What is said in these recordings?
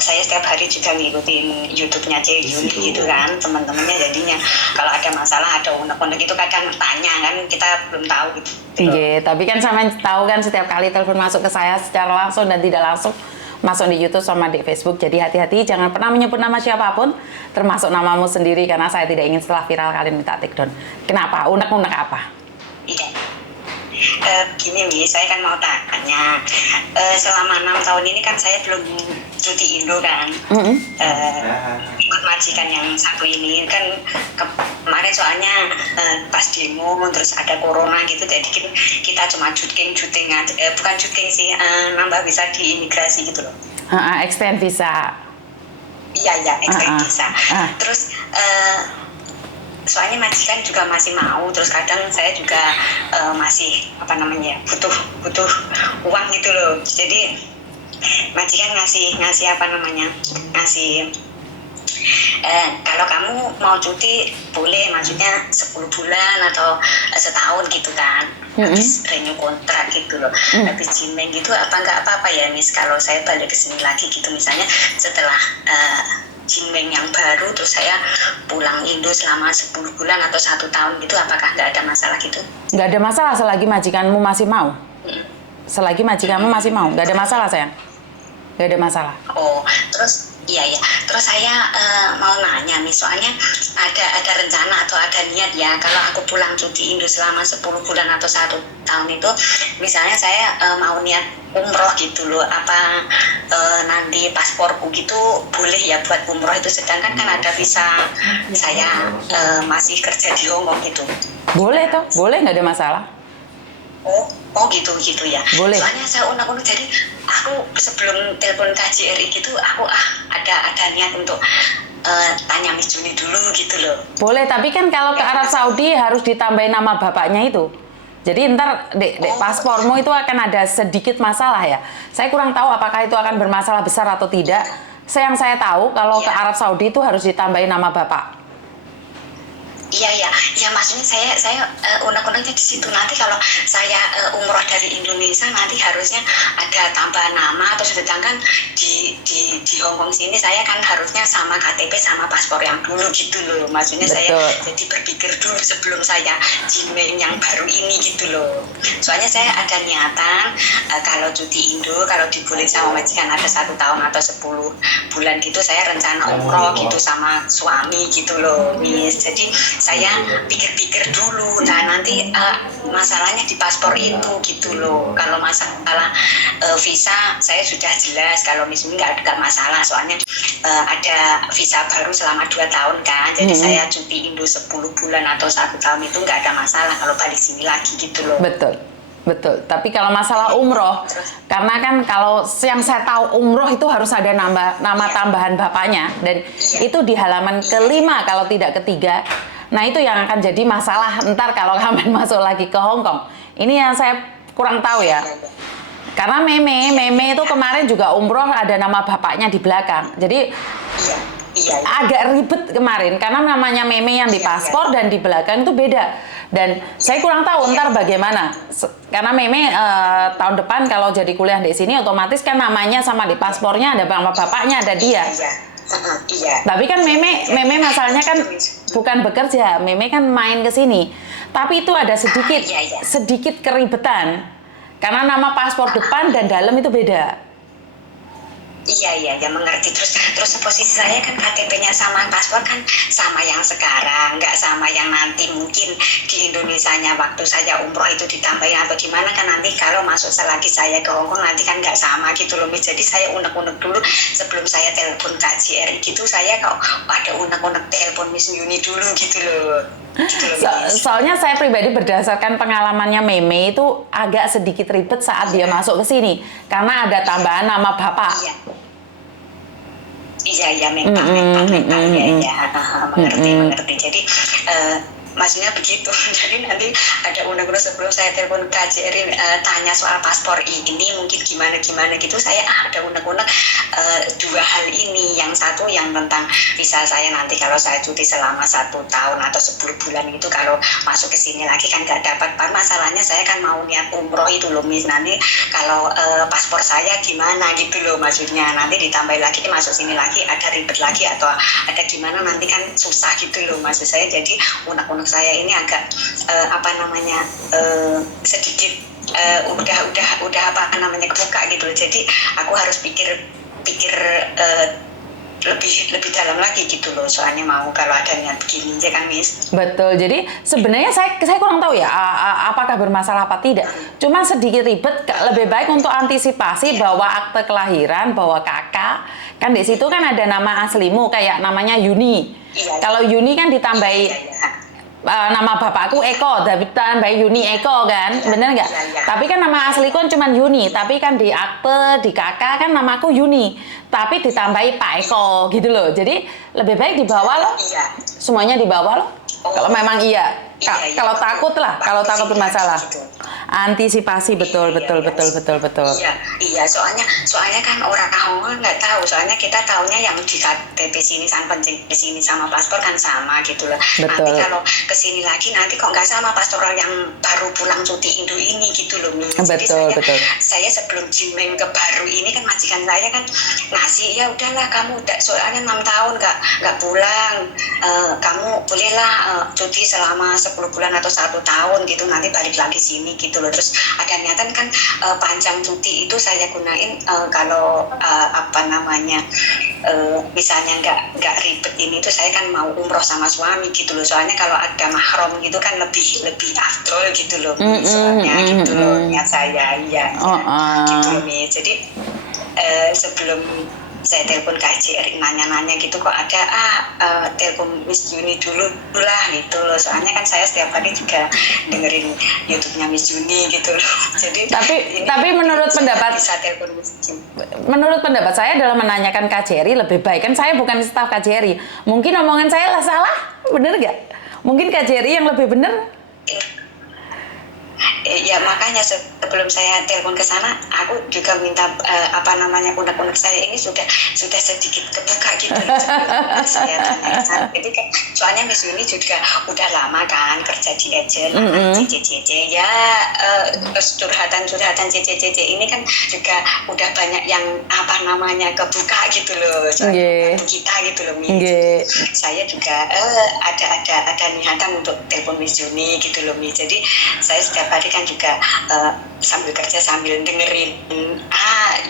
saya setiap hari juga ngikutin YouTube-nya Cek Yuni gitu kan, teman-temannya jadinya kalau ada masalah, ada unek-unek itu kadang tanya kan, kita belum tahu gitu. Iya, tapi kan sama tahu kan setiap kali telepon masuk ke saya secara langsung dan tidak langsung masuk di YouTube sama di Facebook. Jadi hati-hati, jangan pernah menyebut nama siapapun, termasuk namamu sendiri, karena saya tidak ingin setelah viral kalian minta take down. Kenapa? Unek-unek apa? Iya. Gini nih, saya kan mau tanya, selama 6 tahun ini kan saya belum cuti Indo kan, ikut majikan yang satu ini kan kemarin soalnya pas demo terus ada corona gitu, jadi kita cuma juting aja, bukan juting sih, nambah visa di imigrasi gitu loh. Extend visa. Iya, extend visa. Terus soalnya majikan juga masih mau, terus kadang saya juga masih butuh uang gitu loh. Jadi majikan ngasih kalau kamu mau cuti boleh, maksudnya 10 bulan atau setahun gitu kan, habis renew kontrak gitu loh, habis Jinmeng gitu apa nggak apa-apa ya Miss kalau saya balik ke sini lagi gitu, misalnya setelah Jinmeng yang baru terus saya pulang Indo selama 10 bulan atau 1 tahun gitu, apakah nggak ada masalah gitu? Nggak ada masalah selagi majikanmu masih mau. Selagi majikanmu masih mau, nggak ada masalah sayang. Nggak ada masalah. Oh, terus terus saya mau nanya nih, soalnya ada rencana atau ada niat ya, kalau aku pulang cuti Indo selama 10 bulan atau 1 tahun itu, misalnya saya mau niat umroh gitu loh, apa nanti pasporku gitu boleh ya buat umroh itu, sedangkan kan ada visa saya masih kerja di Hongkong gitu. Boleh toh, boleh, nggak ada masalah. Oh gitu ya. Boleh. Soalnya saya unek-unek, jadi aku sebelum telepon KJRI gitu aku ada niat untuk tanya Miss Juni dulu gitu loh. Boleh, tapi kan kalau ke Arab Saudi harus ditambahin nama bapaknya itu. Jadi ntar dek paspormu itu akan ada sedikit masalah ya. Saya kurang tahu apakah itu akan bermasalah besar atau tidak. Yang saya tahu kalau ke Arab Saudi itu harus ditambahin nama bapak. Iya, maksudnya saya unek-uneknya di situ, nanti kalau saya umroh dari Indonesia nanti harusnya ada tambahan nama, atau sedangkan di Hongkong sini saya kan harusnya sama KTP sama paspor yang dulu gitu loh, maksudnya. Betul. Saya jadi berpikir dulu sebelum saya Jinmeng yang baru ini gitu loh. Soalnya saya ada niatan kalau cuti Indo, kalau dibolehin sama majikan ada 1 tahun atau 10 bulan gitu, saya rencana umroh gitu sama suami gitu loh Miss. Jadi saya pikir-pikir dulu, nah nanti masalahnya di paspor itu gitu loh. Kalau masalah visa saya sudah jelas, kalau misalnya nggak masalah, soalnya ada visa baru selama 2 tahun kan, jadi saya cuti Indo 10 bulan atau 1 tahun itu nggak ada masalah kalau balik sini lagi gitu loh. Betul, tapi kalau masalah umroh, karena kan kalau yang saya tahu umroh itu harus ada nama tambahan bapaknya, dan itu di halaman kelima kalau tidak ketiga. Nah itu yang akan jadi masalah ntar kalau kalian masuk lagi ke Hongkong. Ini yang saya kurang tahu ya. Karena Meme itu kemarin juga umroh ada nama bapaknya di belakang. Jadi agak ribet kemarin karena namanya Meme yang di paspor dan di belakang itu beda. Dan saya kurang tahu ntar bagaimana. Karena Meme tahun depan kalau jadi kuliah di sini otomatis kan namanya sama di paspornya ada nama bapaknya, ada dia. Tapi kan Meme masalahnya kan bukan bekerja, Meme kan main ke sini. Tapi itu ada sedikit keribetan karena nama paspor depan dan dalam itu beda. Iya, mengerti. Terus posisi saya kan KTP-nya sama paspor kan sama yang sekarang, nggak sama yang nanti mungkin di Indonesianya waktu saya umroh itu ditambahin atau gimana kan, nanti kalau masuk lagi saya ke Hongkong nanti kan nggak sama gitu loh Miss. Jadi saya unek-unek dulu sebelum saya telepon KJRI gitu, saya kok ada unek-unek telepon Miss Yuni dulu gitu loh. Soalnya saya pribadi berdasarkan pengalamannya Meme itu agak sedikit ribet saat dia masuk ke sini karena ada tambahan nama bapak. Iya, mengerti. Jadi maksudnya begitu. Jadi nanti ada unek-unek sebelum saya telepon KJRI tanya soal paspor ini mungkin gimana gitu, saya ada unek-unek dua hal ini. Yang satu yang tentang visa saya nanti kalau saya cuti selama 1 tahun atau 10 bulan itu kalau masuk ke sini lagi kan nggak dapat. Masalahnya saya kan mau niat umroh itu loh Miss, nanti kalau paspor saya gimana gitu loh, maksudnya nanti ditambah lagi masuk sini lagi ada ribet lagi atau ada gimana nanti kan susah gitu loh maksud saya. Jadi unek-unek saya ini agak sedikit udah apa namanya kebuka gitu loh. Jadi aku harus pikir lebih dalam lagi gitu loh, soalnya mau kalau ada niat begini ya kan Miss. Betul. Jadi sebenarnya saya kurang tahu ya apakah bermasalah apa tidak. Cuma sedikit ribet, lebih baik untuk antisipasi bahwa akte kelahiran, bahwa kakak kan di situ kan ada nama aslimu kayak namanya Yuni. Iya. Kalau Yuni kan ditambahi nama bapakku Eko, tambahi Yuni Eko kan, bener nggak? Iya. Tapi kan nama asliku kan cuma Yuni, tapi kan di akte di kakak kan namaku Yuni, tapi ditambahi Pak Eko gitu loh. Jadi lebih baik dibawa loh, semuanya dibawa loh. Kalau memang iya, kalau takut lah, kalau takut bermasalah. Antisipasi betul. Iya, soalnya kan orang nggak tahu, soalnya kita taunya yang di KTP sini sama penting di sini sama paspor kan sama gitu loh. Betul. Nanti kalau kesini lagi nanti kok nggak sama paspor yang baru pulang cuti Indo ini gitu loh. Jadi saya sebelum Jimeng ke baru ini kan majikan saya kan ngasih ya udahlah kamu soalnya 6 tahun nggak pulang, kamu bolehlah cuti selama 10 bulan atau 1 tahun gitu, nanti balik lagi sini gitu loh. Terus ada niatan kan panjang cuti itu saya gunain kalau misalnya nggak ribet ini tuh saya kan mau umroh sama suami gitu loh, soalnya kalau ada mahram gitu kan lebih afdol gitu loh soalnya gitu loh niat saya gitu loh nih. Jadi sebelum saya telepon KJRI nanya-nanya gitu kok ada telepon Miss Juni dulu lah gitu loh, soalnya kan saya setiap hari juga dengerin YouTube-nya Miss Juni gitu loh. Jadi tapi menurut pendapat bisa telepon Miss Juni. Menurut pendapat saya adalah menanyakan KJRI lebih baik, kan saya bukan staf KJRI, mungkin omongan saya lah salah, bener nggak? Mungkin KJRI yang lebih bener. Ya makanya sebelum saya telepon ke sana aku juga minta unek-unek saya ini sudah sedikit kebuka gitu saya tanya ke sana. Jadi kan soalnya Miss Yuni juga udah lama kan kerja di agent CCCC ya, terus curhatan CCCC ini kan juga udah banyak yang kebuka gitu loh soalnya kita gitu loh Miss. Saya juga ada niatan untuk telepon Miss Yuni gitu loh Miss. Jadi saya setiap hari kan juga sambil kerja sambil dengerin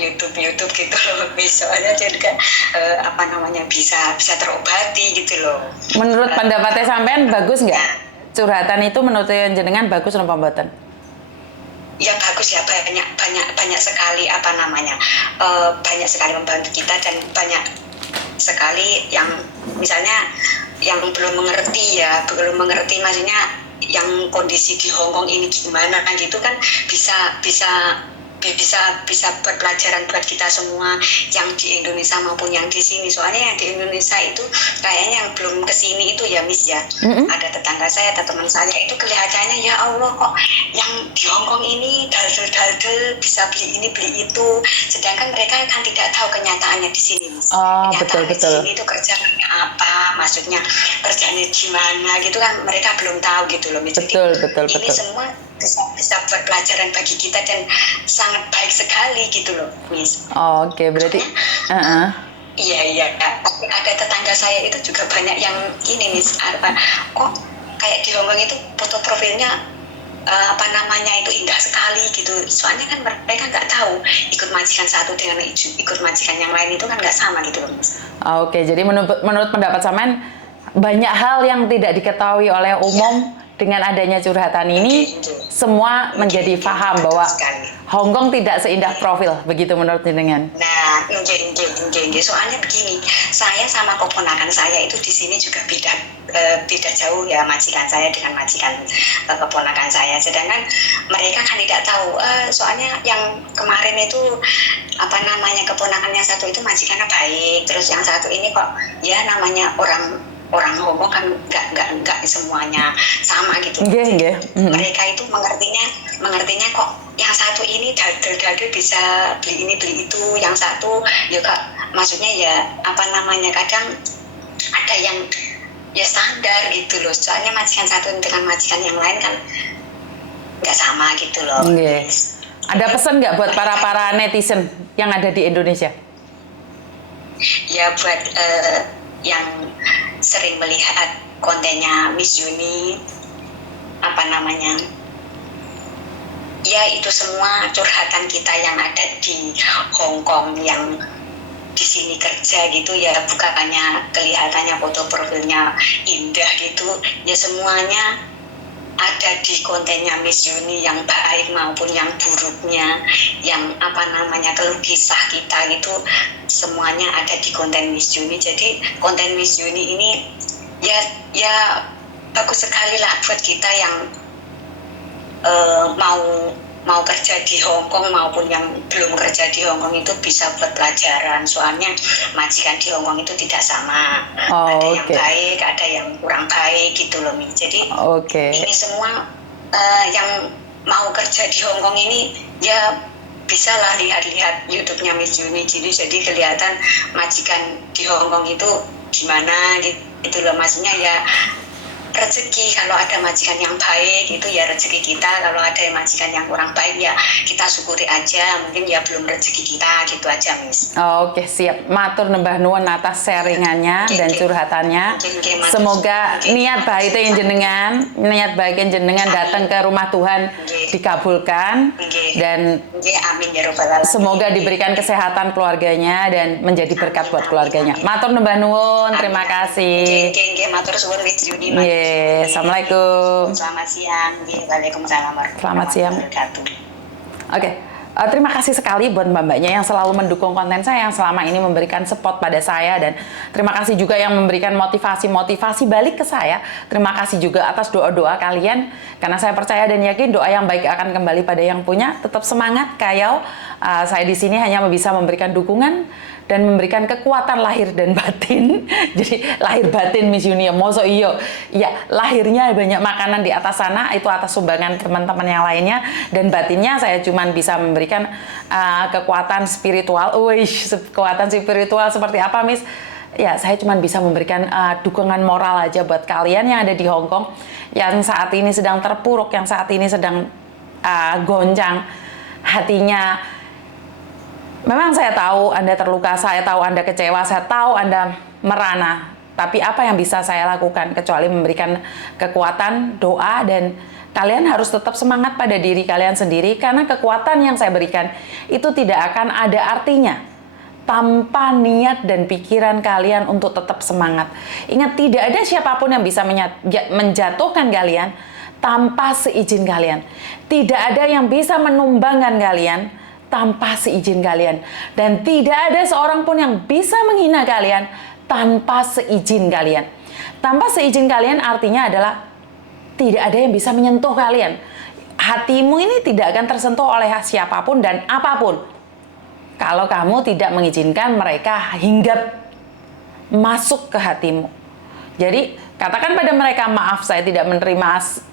YouTube gitu loh Miss, soalnya juga bisa terobati gitu loh. Menurut pendapatnya sampean bagus nggak? Curhatan itu menurut jenengan bagus atau pembuatan? Ya bagus ya, banyak sekali banyak sekali membantu kita, dan banyak sekali yang misalnya yang belum mengerti maksudnya yang kondisi di Hong Kong ini gimana kan gitu kan bisa buat pelajaran buat kita semua yang di Indonesia maupun yang di sini. Soalnya yang di Indonesia itu kayaknya yang belum kesini itu ya Miss ya, ada tetangga saya atau teman saya itu kelihatannya ya Allah kok yang di Hong Kong ini daldel bisa beli ini beli itu, sedangkan mereka kan tidak tahu kenyataannya di sini Miss. Kenyataannya di sini itu kerjanya apa, maksudnya kerjanya gimana gitu kan mereka belum tahu gitu loh Miss. Betul. Ini semua bisa buat pelajaran bagi kita dan sangat baik sekali gitu loh Miss. Oke, berarti Iya ada tetangga saya itu juga banyak yang ini Miss, kok kayak di Hong Kong itu foto profilnya itu indah sekali gitu, soalnya kan mereka nggak tahu ikut majikan satu dengan ikut majikan yang lain itu kan nggak sama gitu loh Miss. Oke, jadi menurut pendapat sampean banyak hal yang tidak diketahui oleh umum. Dengan adanya curhatan ini, semua menjadi paham bahwa Hong Kong tidak seindah profil, begitu menurut jenengan. Nah, soalnya begini, saya sama keponakan saya itu di sini juga beda jauh ya majikan saya dengan majikan keponakan saya. Sedangkan mereka kan tidak tahu, soalnya yang kemarin itu keponakan yang satu itu majikannya baik, terus yang satu ini kok ya namanya orang orang Hongkong kan nggak semuanya sama gitu. Mereka itu mengertinya kok yang satu ini dadel bisa beli ini beli itu, yang satu ya kak, maksudnya ya apa namanya, kadang ada yang ya standar gitu loh, soalnya majikan satu dengan majikan yang lain kan nggak sama gitu loh. Ada pesan nggak buat para netizen yang ada di Indonesia? Ya buat yang sering melihat kontennya Miss Yuni, apa namanya, ya itu semua curhatan kita yang ada di Hong Kong yang di sini kerja gitu ya, bukannya kelihatannya foto profilnya indah gitu ya, semuanya ada di kontennya Miss Yuni, yang baik maupun yang buruknya, yang apa namanya keluh kisah kita gitu, semuanya ada di konten Miss Yuni. Jadi konten Miss Yuni ini ya bagus sekali lah buat kita yang mau kerja di Hong Kong maupun yang belum kerja di Hong Kong, itu bisa buat pelajaran, soalnya majikan di Hong Kong itu tidak sama, ada yang baik, ada yang kurang baik gitu loh Mi. Jadi ini semua yang mau kerja di Hong Kong ini ya bisa lah lihat-lihat YouTube-nya Miss Yuni gitu, jadi kelihatan majikan di Hong Kong itu gimana gitu loh, maksudnya ya rezeki, kalau ada majikan yang baik itu ya rezeki kita, kalau ada majikan yang kurang baik ya kita syukuri aja, mungkin ya belum rezeki kita gitu aja Miss. Oke, siap. Matur nembah nuwun atas sharingannya dan curhatannya. Semoga niat baik yang jenengan datang ke rumah Tuhan dikabulkan, dan amin ya robbal alamin. Semoga diberikan kesehatan keluarganya dan menjadi berkat buat keluarganya. Matur nembah nuwun, terima kasih. Matur suwun Miss Yuni. Assalamualaikum. Selamat siang. Waalaikumsalam warahmatullahi wabarakatuh. Oke. Terima kasih sekali buat mbak-mbaknya yang selalu mendukung konten saya, yang selama ini memberikan support pada saya, dan terima kasih juga yang memberikan motivasi balik ke saya. Terima kasih juga atas doa-doa kalian, karena saya percaya dan yakin doa yang baik akan kembali pada yang punya. Tetap semangat kayau. Saya di sini hanya bisa memberikan dukungan dan memberikan kekuatan lahir dan batin. Jadi lahir batin Miss Yuni, moso iyo. Ya, lahirnya banyak makanan di atas sana, itu atas sumbangan teman-teman yang lainnya, dan batinnya saya cuman bisa memberikan kekuatan spiritual. Kekuatan spiritual seperti apa, Miss? Ya, saya cuma bisa memberikan dukungan moral aja buat kalian yang ada di Hong Kong, yang saat ini sedang terpuruk, yang saat ini sedang goncang hatinya. Memang saya tahu Anda terluka, saya tahu Anda kecewa, saya tahu Anda merana. Tapi apa yang bisa saya lakukan kecuali memberikan kekuatan, doa, dan kalian harus tetap semangat pada diri kalian sendiri, karena kekuatan yang saya berikan itu tidak akan ada artinya tanpa niat dan pikiran kalian untuk tetap semangat. Ingat, tidak ada siapapun yang bisa menjatuhkan kalian tanpa seizin kalian. Tidak ada yang bisa menumbangkan kalian tanpa seizin kalian. Dan tidak ada seorang pun yang bisa menghina kalian tanpa seizin kalian. Tanpa seizin kalian artinya adalah tidak ada yang bisa menyentuh kalian. Hatimu ini tidak akan tersentuh oleh siapapun dan apapun kalau kamu tidak mengizinkan mereka hinggap masuk ke hatimu. Jadi katakan pada mereka, maaf saya tidak menerima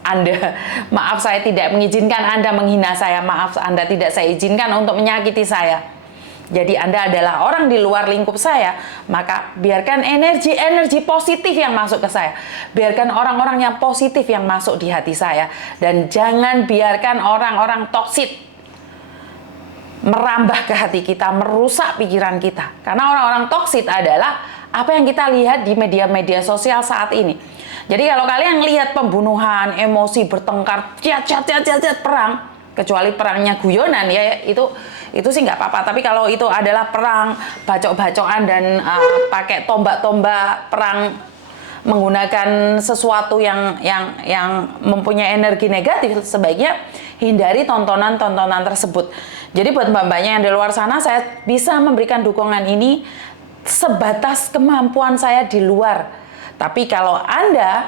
Anda, maaf saya tidak mengizinkan Anda menghina saya, maaf Anda tidak saya izinkan untuk menyakiti saya. Jadi Anda adalah orang di luar lingkup saya, maka biarkan energi positif yang masuk ke saya. Biarkan orang-orang yang positif yang masuk di hati saya. Dan jangan biarkan orang-orang toksik merambah ke hati kita, merusak pikiran kita. Karena orang-orang toksik adalah apa yang kita lihat di media-media sosial saat ini. Jadi kalau kalian lihat pembunuhan, emosi, bertengkar, perang, kecuali perangnya guyonan ya, itu sih nggak apa-apa. Tapi kalau itu adalah perang bacok-bacokan dan pakai tombak-tombak perang, menggunakan sesuatu yang mempunyai energi negatif, sebaiknya hindari tontonan-tontonan tersebut. Jadi buat mbak-mbaknya yang di luar sana, saya bisa memberikan dukungan ini sebatas kemampuan saya di luar. Tapi kalau Anda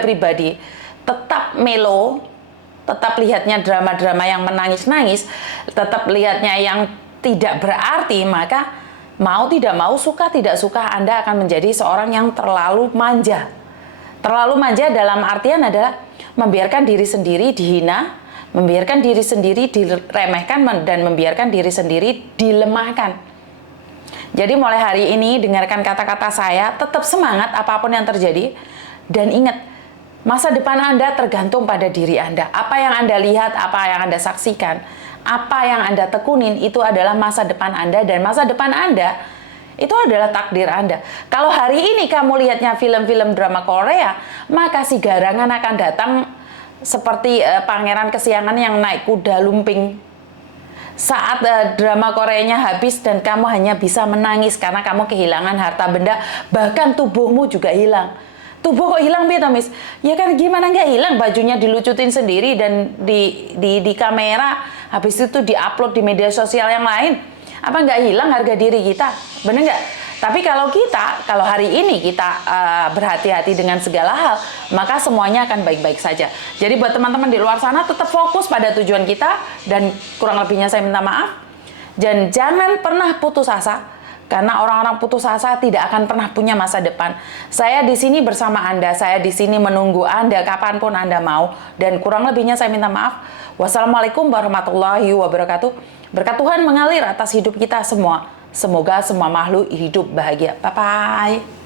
pribadi tetap melo, tetap lihatnya drama-drama yang menangis-nangis, tetap lihatnya yang tidak berarti, maka Mau tidak mau, suka tidak suka, Anda akan menjadi seorang yang terlalu manja. Terlalu manja dalam artian adalah membiarkan diri sendiri dihina, membiarkan diri sendiri diremehkan, dan membiarkan diri sendiri dilemahkan. Jadi mulai hari ini dengarkan kata-kata saya, tetap semangat apapun yang terjadi, dan ingat, masa depan Anda tergantung pada diri Anda. Apa yang Anda lihat, apa yang Anda saksikan, apa yang Anda tekunin, itu adalah masa depan Anda, dan masa depan Anda itu adalah takdir Anda. Kalau hari ini kamu lihatnya film-film drama Korea, maka si garangan akan datang seperti pangeran kesiangan yang naik kuda lumping. Saat drama Koreanya habis dan kamu hanya bisa menangis karena kamu kehilangan harta benda, bahkan tubuhmu juga hilang. Tubuh kok hilang, Miss? Ya kan gimana nggak hilang, bajunya dilucutin sendiri dan di kamera, habis itu diupload di media sosial yang lain. Apa nggak hilang harga diri kita? Bener nggak? Tapi kalau hari ini kita berhati-hati dengan segala hal, maka semuanya akan baik-baik saja. Jadi buat teman-teman di luar sana, tetap fokus pada tujuan kita, dan kurang lebihnya saya minta maaf. Dan jangan pernah putus asa, karena orang-orang putus asa tidak akan pernah punya masa depan. Saya di sini bersama Anda, saya di sini menunggu Anda kapanpun Anda mau. Dan kurang lebihnya saya minta maaf. Wassalamualaikum warahmatullahi wabarakatuh. Berkat Tuhan mengalir atas hidup kita semua. Semoga semua makhluk hidup bahagia. Bye-bye.